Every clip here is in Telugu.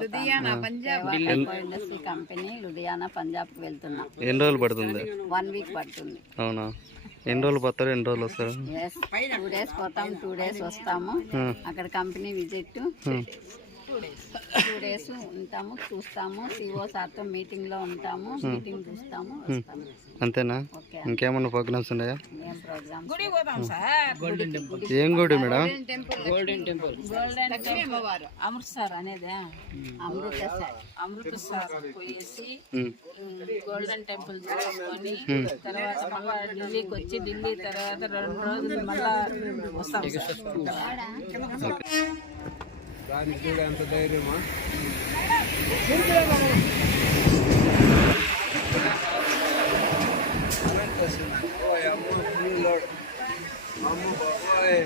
లూధియానా పంజాబ్ ఇండస్ట్రీ కంపెనీ లూధియానా పంజాబ్ కి వెళ్తున్నా. ఎన్ని రోజులు పడుతుంది? 1 వీక్ పడుతుంది. అవునా? ఎన్ని రోజులు పోతారు, ఎన్ని రోజులు వస్తారు? 2 డేస్ పోతాం, 2 డేస్ వస్తాము. అక్కడ కంపెనీ విజిట్ 2 డేస్ ఉంటాము, చూస్తాము. సిఓ సార్తో మీటింగ్ లో ఉంటాము, మీటింగ్ చూస్తాము, వస్తాము. అంతేనా? ఇంకేమన్నా ప్రోగ్రామ్స్ ఉన్నాయా? ఏం గుడి మేడం? గోల్డెన్ టెంపుల్ అమృత్సర్ అనేది అమృత్సర్ పోయేసి గోల్డెన్ టెంపుల్ చూసుకొని తర్వాత మళ్ళా ఢిల్లీకి వచ్చి ఢిల్లీ తర్వాత 2 రోజులు మళ్ళా వస్తాం. దానికి కూడా ఎంత ధైర్యమా? అమ్మ బాబాయ్.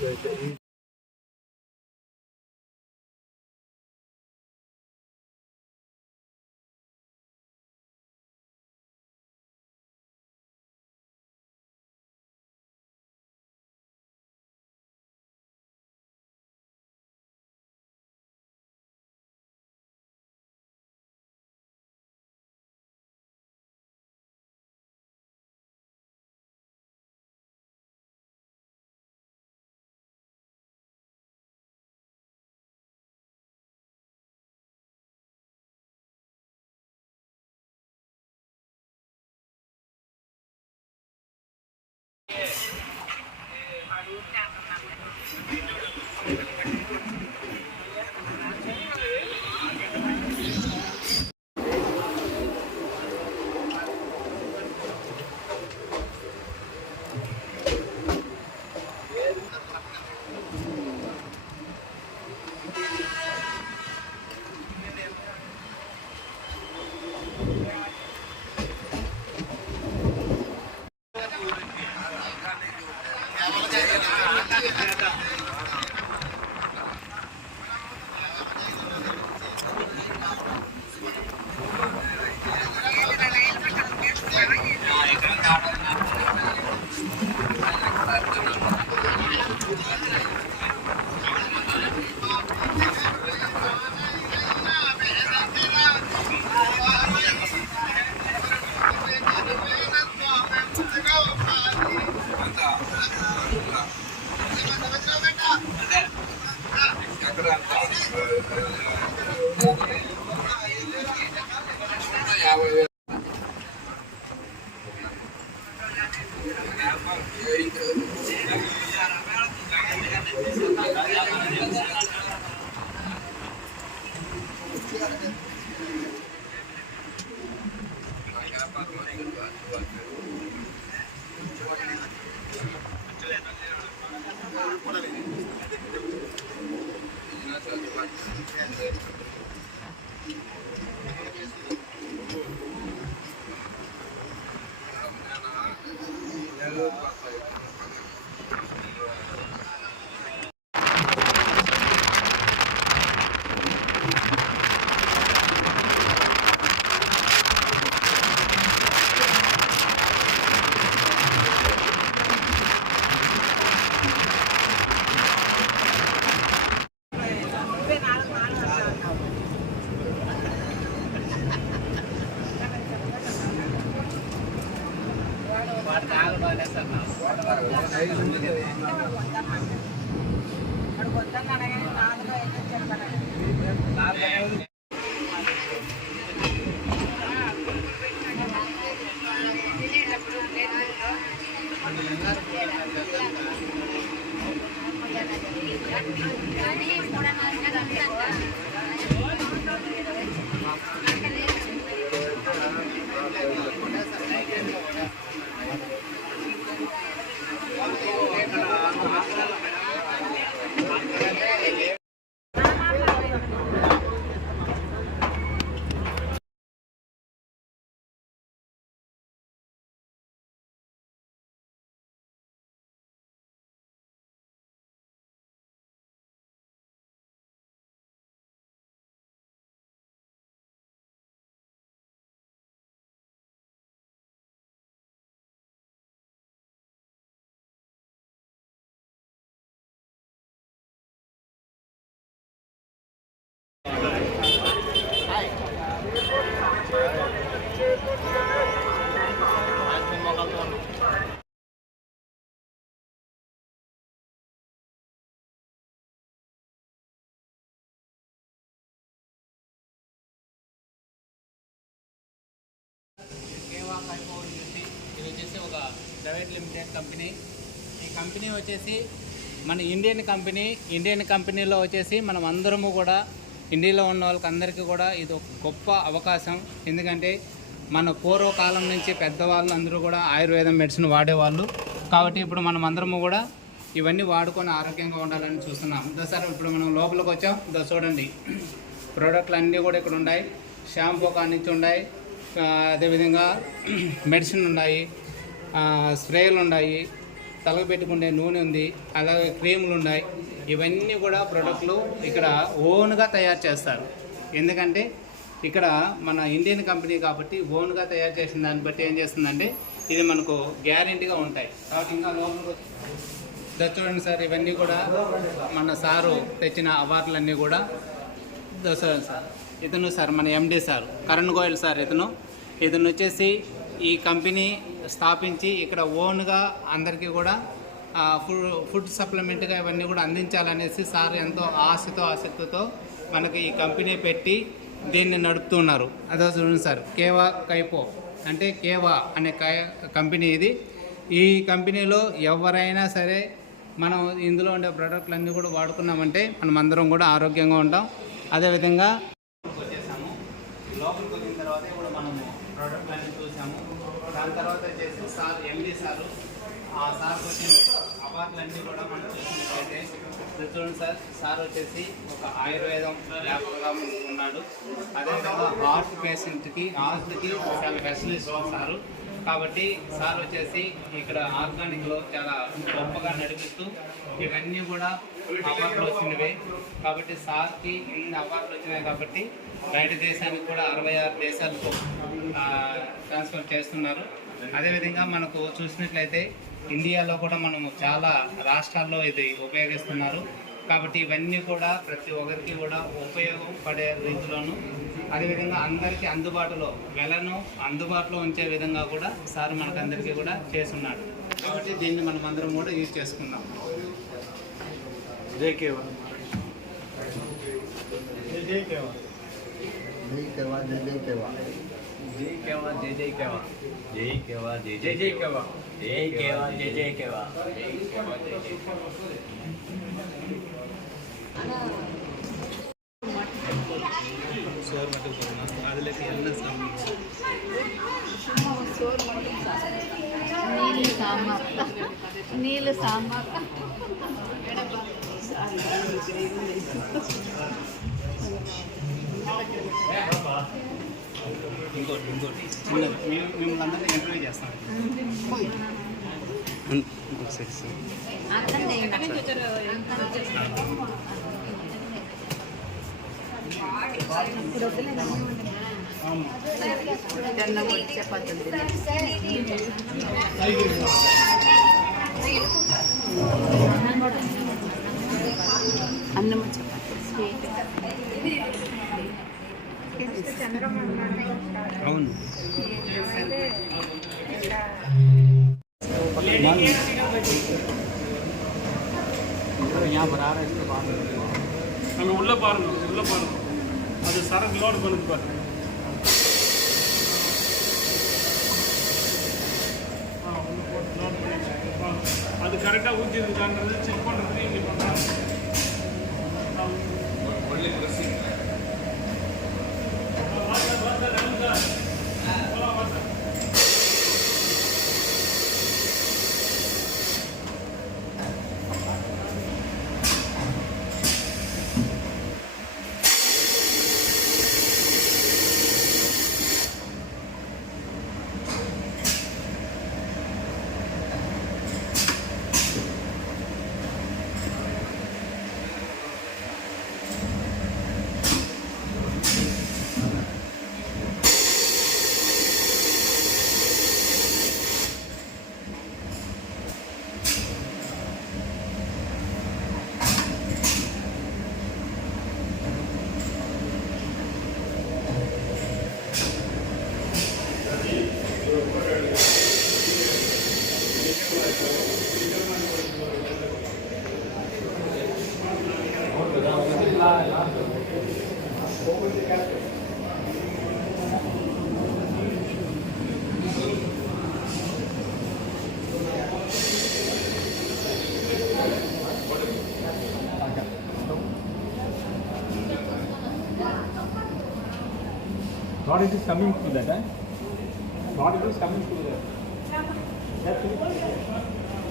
Gracias. ఇది వచ్చేసి ఒక ప్రైవేట్ లిమిటెడ్ కంపెనీ. ఈ కంపెనీ వచ్చేసి మన ఇండియన్ కంపెనీలో వచ్చేసి మనం అందరము కూడా ఇండియాలో ఉన్న వాళ్ళకి అందరికీ కూడా ఇది ఒక గొప్ప అవకాశం. ఎందుకంటే మన పూర్వకాలం నుంచి పెద్దవాళ్ళు అందరూ కూడా ఆయుర్వేదం మెడిసిన్ వాడేవాళ్ళు. కాబట్టి ఇప్పుడు మనం అందరము కూడా ఇవన్నీ వాడుకొని ఆరోగ్యంగా ఉండాలని చూస్తున్నాం. సార్ ఇప్పుడు మనం లోపలికి వచ్చాం. చూడండి, ప్రోడక్ట్లు అన్నీ కూడా ఇక్కడ ఉన్నాయి. షాంపూ కానించి ఉన్నాయి, అదేవిధంగా మెడిసిన్ ఉన్నాయి, స్ప్రేలు ఉన్నాయి, తలకు పెట్టుకునే నూనె ఉంది, అలాగే క్రీములు ఉన్నాయి. ఇవన్నీ కూడా ప్రోడక్ట్లు ఇక్కడ ఓన్గా తయారు చేస్తారు. ఎందుకంటే ఇక్కడ మన ఇండియన్ కంపెనీ కాబట్టి ఓన్గా తయారు చేసిన దాన్ని బట్టి ఏం చేస్తుందంటే ఇది మనకు గ్యారెంటీగా ఉంటాయి. కాబట్టి ఇంకా లోపల చూడండి సార్, ఇవన్నీ కూడా మన సారు తెచ్చిన అవార్డులన్నీ కూడా. చూడండి సార్, ఇతను సార్ మన MD sir Karan Goyal sir. ఇతను వచ్చేసి ఈ కంపెనీ స్థాపించి ఇక్కడ ఓన్గా అందరికీ కూడా ఫుడ్ సప్లిమెంట్గా ఇవన్నీ కూడా అందించాలనేసి సార్ ఎంతో ఆసక్తితో మనకి ఈ కంపెనీ పెట్టి దీన్ని నడుపుతున్నారు. అదే చూడండి సార్, కేవా కైపో అంటే కేవా అనే కంపెనీ ఇది. ఈ కంపెనీలో ఎవరైనా సరే మనం ఇందులో ఉండే ప్రోడక్ట్లు అన్నీ కూడా వాడుకున్నామంటే మనం అందరం కూడా ఆరోగ్యంగా ఉంటాం. అదేవిధంగా వచ్చేసాము లోపలికి వచ్చిన తర్వాత ఇప్పుడు మనము ప్రోడక్ట్ అన్నీ చూసాము. దాని తర్వాత వచ్చేసి సార్ ఎండి సారు, ఆ సార్ వచ్చిన అవార్డులన్నీ కూడా మనం చూసినట్లయితే చూడండి సార్, సార్ వచ్చేసి ఒక ఆయుర్వేదం డాక్టర్గా ఉన్నాడు. అదేవిధంగా హార్ట్కి చాలా స్పెషలిస్ట్ సారు. కాబట్టి సార్ వచ్చేసి ఇక్కడ ఆర్గానిక్లో చాలా గొప్పగా నడిపిస్తూ ఇవన్నీ కూడా అవార్డులు వచ్చినవే. కాబట్టి సార్కి ఇన్ని అవార్డులు వచ్చినాయి కాబట్టి బయట దేశానికి కూడా 66 దేశాలకు ట్రాన్స్ఫర్ చేస్తున్నారు. అదేవిధంగా మనకు చూసినట్లయితే ఇండియాలో కూడా మనము చాలా రాష్ట్రాల్లో ఇది ఉపయోగిస్తున్నారు. కాబట్టి ఇవన్నీ కూడా ప్రతి ఒక్కరికి కూడా ఉపయోగపడే రీతిలోను, అదేవిధంగా అందరికీ వెలను అందుబాటులో ఉంచే విధంగా కూడా సార్ మనకందరికీ కూడా చేస్తున్నాడు. కాబట్టి దీన్ని మనం అందరం కూడా యూజ్ చేసుకుందాం. జై కేవా, జై కేవా, జై కేవా, జై కేవా, జై కేవా, జై కేవా, జై కేవా, జై కేవా. నీళ్ళు సాంబార్ నీళ్ళు సాంబార్ ఇంకోటి చిన్నది మిమ్మల్ని అందరినీ ఇంటర్వ్యూ చేస్తాను. అర్థం చేయండి. అన్నం చపాతి స్వీట్ అవును நம்ம உள்ள பாருங்க அது சரக்கு லோடு பண்ணுது பாருங்க அது கரெக்டாக ஊற்றிருக்கான்றது செக் பண்ணுறது இங்கே பண்ணுறாங்க What it is coming to that, eh? What it is coming to that. That's it.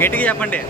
గట్టిగా చెప్పండి.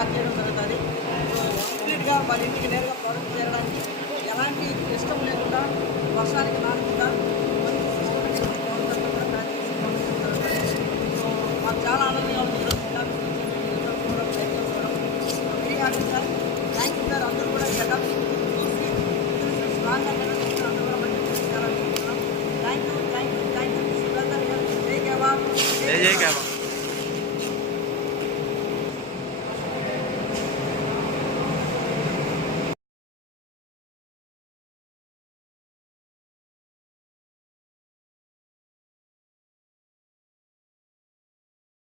ప్యాక్ చేయడం జరుగుతుంది. కంప్లీట్గా వాళ్ళ ఇంటికి నేరుగా ప్రోడక్ట్ చేరడానికి ఎలాంటి ఇష్టం లేకుండా వర్షానికి నానకుండా మంచి సిస్టమేటిక్ ప్రోడక్ట్ కూడా ప్యాక్ చేసి పంపించడం జరుగుతుంది. సో మాకు చాలా ఆనందంగా ఉంది ఈరోజు ఇలా కూడా ప్రయత్నం చూడడం వెరీ హ్యాపీ సార్.